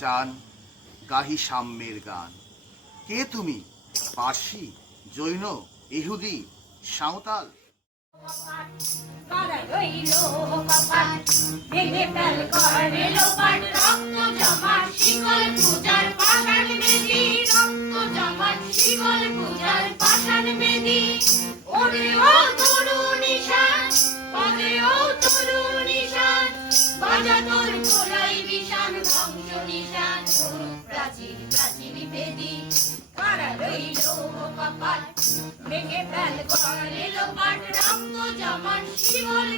চান, গাহি সাম্যের গান। কে তুমি? পার্সি, জৈন, ইহুদি, সাঁওতাল? কারা রইল কপাল, ভেঙে ফেল করে লোপাট, রক্ত জমাট শিকল পূজার পাষাণ বেদী, রক্ত জমাট শিকল পূজার পাষাণ বেদী। ওরে ও তরুণ ঈশান, ওরে ও তরুণ ঈশান, বাজা তোর গোলাই বিষাণ, ধ্বংস নিশান স্বরূপ প্রাচীর প্রাচীর বেদী। কারা রইল কপাল, ভেঙে ফেল করে লোপাট, রক্ত জমাট শিকল